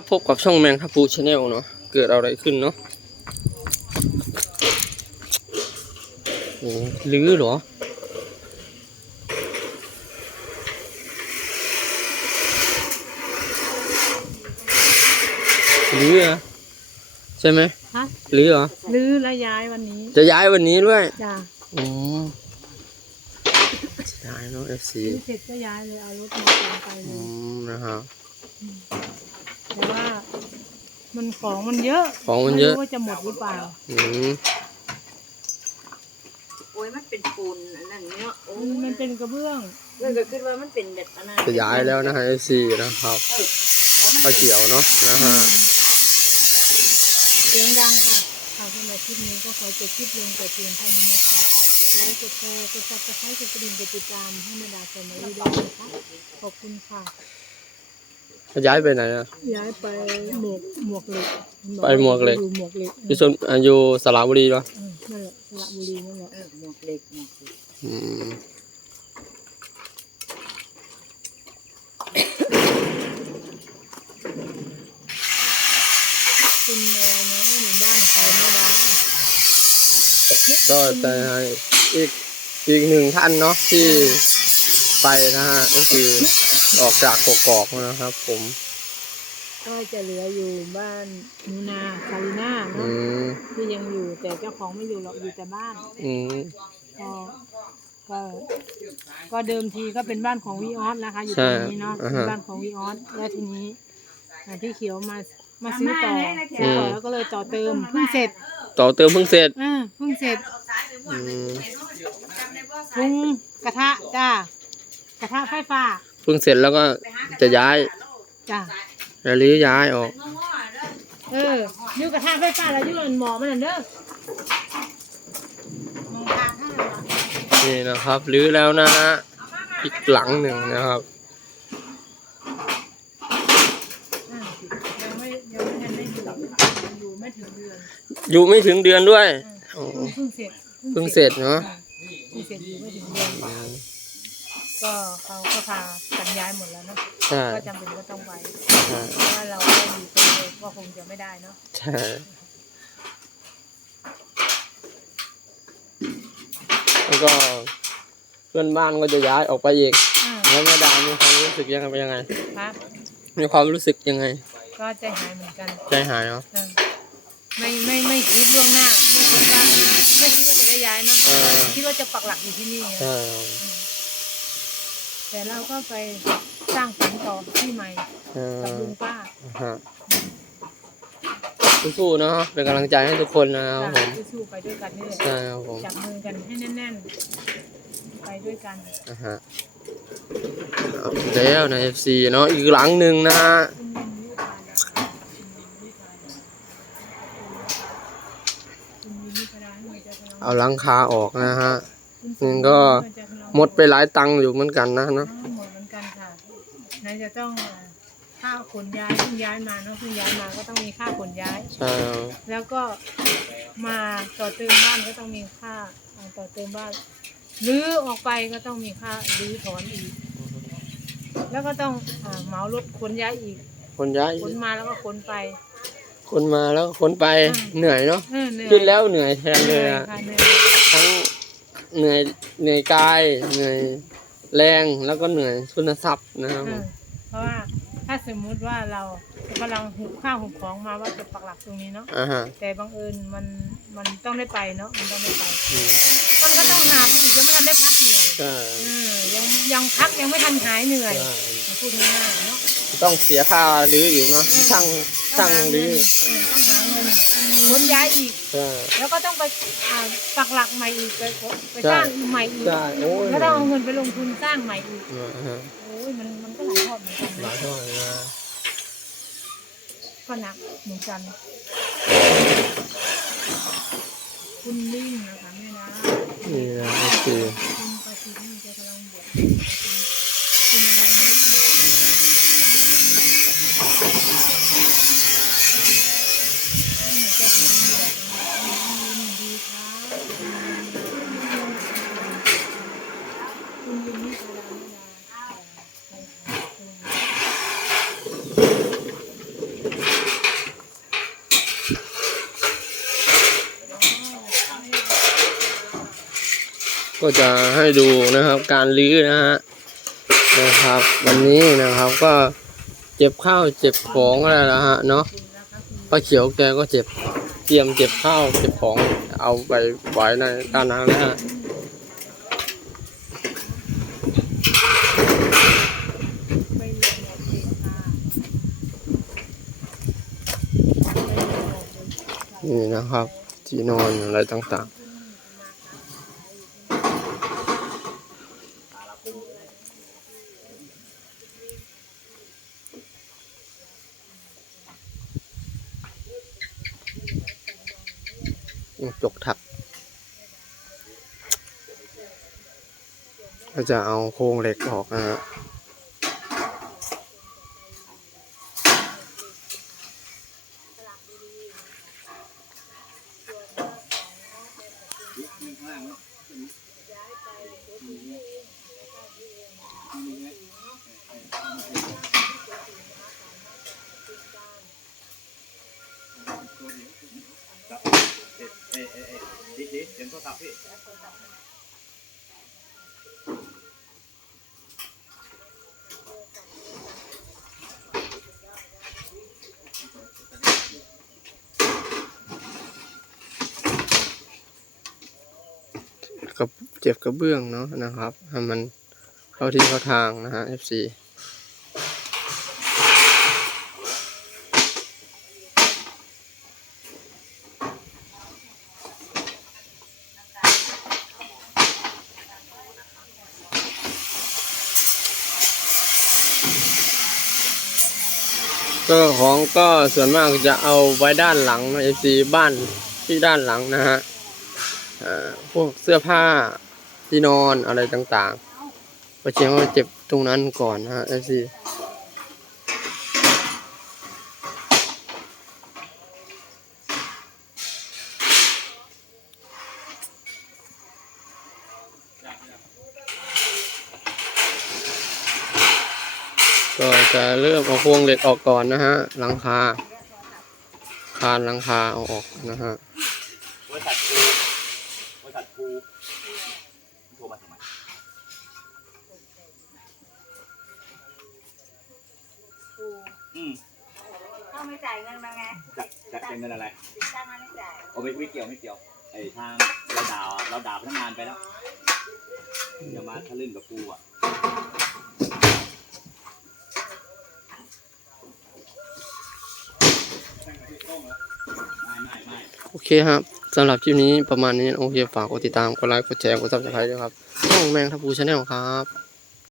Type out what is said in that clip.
ครับพบกับช่องแมงทัพูชาแนลเนาะเกิดอะไรขึ้นเนาะโอ้ลื้อเหรอลื้อเหรอใช่ไหมฮะลื้อเหรอลื้อและย้ายวันนี้ จะย้ายวันนี้ด้วยจ้ะอ๋อย้ายเนาะเอฟซีลื้อเสร็จก็ย้ายเลยเอารถมาขนไปเลอืยมนะครับ แต่ว่า มันของมันเยอะของมันเยอะ ไรู้ว่าจะหมดหรือเปล่าอืมโอ้ยมันเป็นปูนอันนั้นเนาะโอ้ยมันเป็นกระเบื้องเรื่องก็คือว่ามันเป็นแบบอันนั้นจะย้ายแล้วนะฮะเอฟซีนะครับเอออ๋อมันข้าวเขียวเนาะนะฮะเสียงดังค่ะค่ะสำหรับคลิปนี้ก็ขอจบคลิปลงแต่เพียงเท่านี้นะคะฝากกดไลค์กดแชร์กดซับสไครต์กดกระดิ่งกดติดตามให้แม่ดาแฟมิลี่ด้วยนะคะขอบคุณค่ะจะ ย้ายไปไหนอะ ย้ายไปหมวกหมวกเหล็กไปหมวกเหล็ก อยู่หมวกเหล็กอยู่ชนอะอยู่สระบุรีปะอืมนั่นแหละสระบุรีนั่นแหละเออหมวกเหล็กหมวกเหล็กอืมคุณอะไรนะหมู่บ้านใครไม่ได้ก็จะให้อีกอีกหนึ่งท่านเนาะที่ไปนะฮะก็คือ ออกจากกกอกนะครับ ผมก็จะเหลืออยู่บ้านนูนาคาริน่าอืเนาะมที่ยังอยู่แต่เจ้าของไม่อยู่หรอกอยู่แต่บ้านอืมก็ก็ก็เดิมทีก็เป็นบ้านของวีออสนะคะ อยู่ตรงนี้เนาะเป็นบ้านของวีออสแล้วทีนี้อ่าที่เขียวมามาซื้อต่อซื้อต่อแล้วก็เลยต่อเติมเพิ่งเสร็จต่อเติมเพิ่งเสร็จอ่าเพิ่งเสร็จ อืมปรุงกระทะจ้ากระทะไฟฟ้าเพิ่งเสร็จแล้วก็จะย้ายจ้าแล้วรื้อย้ายออก เอออยู่กระทะไฟฟ้าแล้วอยู่หมอมันน่ะเด้อมองทางให้หน่อยนะนี่นะครับรื้อแล้วนะฮะอีกหลังหนึ่งนะครับอ่ายังไม่ยังไม่ทันได้อยู่อยู่ไม่ถึงเดือนอยู่ไม่ถึงเดือนด้วยโอ้เพิ่งเสร็จเพิ่งเสร็จเนาะ ก็เขาก็พากันย้ายหมดแล้วเนาะใช่ก็จำเป็นก็ต้องไปใช่เพราะว่าเราก็อยู่คนเดียวก็คงจะไม่ได้เนาะใช่แล้วก็เพื่อนบ้านก็จะย้ายออกไปอีกอ่าแล้วแม่ดามีความรู้สึกยังไงเป็นยังไง ครับมีความรู้สึกยังไง ก็ใจหายเหมือนกันใจหายเนาะ เออไม่ไม่ไม่คิดล่วงหน้าไม่คิดว่าไม่คิดว่าจะได้ย้ายเนาะคิดว่าจะปักหลักอยู่ที่นี่ไงใช่ แต่เราก็ไปสร้างฝันต่อที่ใหม่เออกับลุงป้า ฮะสู้ๆเนาะเป็นกำลังใจให้ทุกคนนะครับผมสู้ๆไปด้วยกันนี่แหละใช่ครับผมจับมือกันให้แน่นๆ ไปด้วยกัน นะฮะเอาแล้วใน FC เนาะอีกหลังหนึ่งนะฮะเอาหลังคาออกนะฮะ นี่ก็หมดไปหลายตังค์อยู่เหมือนกันนะเนาะหมดเหมือนกันค่ะไหนจะต้องเอ่อค่าขนย้ายเพิ่งย้ายมาเนาะเพิ่งย้ายมาก็ต้องมีค่าขนย้าย ใช่ครับแล้วก็มาต่อเติมบ้านก็ต้องมีค่าอ่าต่อเติมบ้านรื้อออกไปก็ต้องมีค่ารื้อถอนอีก แล้วก็ต้องอ่าเหมารถขนย้ายอีกคนย้ายขนมาแล้วก็ขนไปคนมาแล้วก็คนไปอืมเหนื่อยเนาะเออเหนื่อยขึ้นแล้วเหนื่อยแทนเหเลนื่ยอยอะค่ะเหนื่อยทั้ง เหนื่อยเหนื่อยกายเหนื่อยแรงแล้วก็เหนื่อยทุนทรัพย์นะครับเออเพราะว่าถ้าสมมุติว่าเรากำลังหุบข้าวหุบของมาว่าจะปักหลักตรงนี้เนาะอ่าฮะแต่บังเอิญมันมันต้องได้ไปเนาะมันต้องได้ไป อืมมันก็ต้องหาอีกยังไม่ทันได้พักเหนื่อยใช่เออยังยังพักยังไม่ทันหายเหนื่อยใช่พูดง่ายๆเนาะต้องเสียค่ารื้ออีกเนาะช่างช่างรื้อเออต้องหาเงิน ขนย้ายอีก ใช่ แล้วก็ต้องไปอ่าปักหลักใหม่อีกไปไปใช่สร้างใหม่อีกใช่โอ้ย แล้วต้องเอาเงินไปลงทุนสร้างใหม่อีกอ่าฮะโอ้ยมันมันก็หลายทอดเหมือนกันหลานะยเท่าไหร่นะก็หนักเหมือนกัน คุณลิ่งนะคะแม่นะนี่นะก็คือคุณปาชินี่จะกำลังบวชคุณอะไรนะให้หนูจะกำลังบวชนะคะดีค่ะคุณลิงนี่คือดาวนี่นะ คุณลิงนี่คือดาวนี่นะ น ก็จะให้ดูนะครับการรื้อนะฮะนะครับ วันนี้นะครับก็เจ็บข้าวเจ็บของอะไรแล้วฮะเนาะป้าเขียวแกก็เจ็บเตรียมเจ็บข้าวเจ็บของเอาไปไว้ในด้านนั้นนะฮะนี่นะครับ ที่นอนอะไรต่างๆ จกถัก ก็จะเอาโครงเหล็กออกนะฮะเดิเดี๋ยวโทรศัพท์พี่กับเจ็บกระเบื้องเนาะนะครับให้มันเข้าที่เข้าทางนะฮะ FC ก็ของก็ส่วนมากจะเอาไว้ด้านหลังนะ FC บ้านที่ด้านหลังนะฮะพวกเสื้อผ้าที่นอนอะไรต่างๆไปเชียงว่าเจ็บตรงนั้นก่อนนะฮะเอซี ก็จะเริ่มเอาโครงเหล็กออกก่อนนะฮะหลังคาคานหลังคาเอาออกนะฮะบริษัทครูบริษัทครูโทรมาทำไมอืมถ้าไม่จ่ายเงินมาไงจัดจัดเป็นเงินอะไรติดตั้งมาไม่จ่ายโอ้ไม่ไม่เกี่ยวไม่เกี่ยวไอ้ทางเราด่าเราด่าพนักงานไปแล้วอย่ามาทะลึ่งกับครูอะ ไม่ไม่ไม่ โอ เคครับสำหรับคลิปนี้ประมาณนี้โอเคฝากกดติดตามกดไลค์กดแชร์กดซับสไครต์ด้วยครับช่องแมงทับพูชาแนลครับ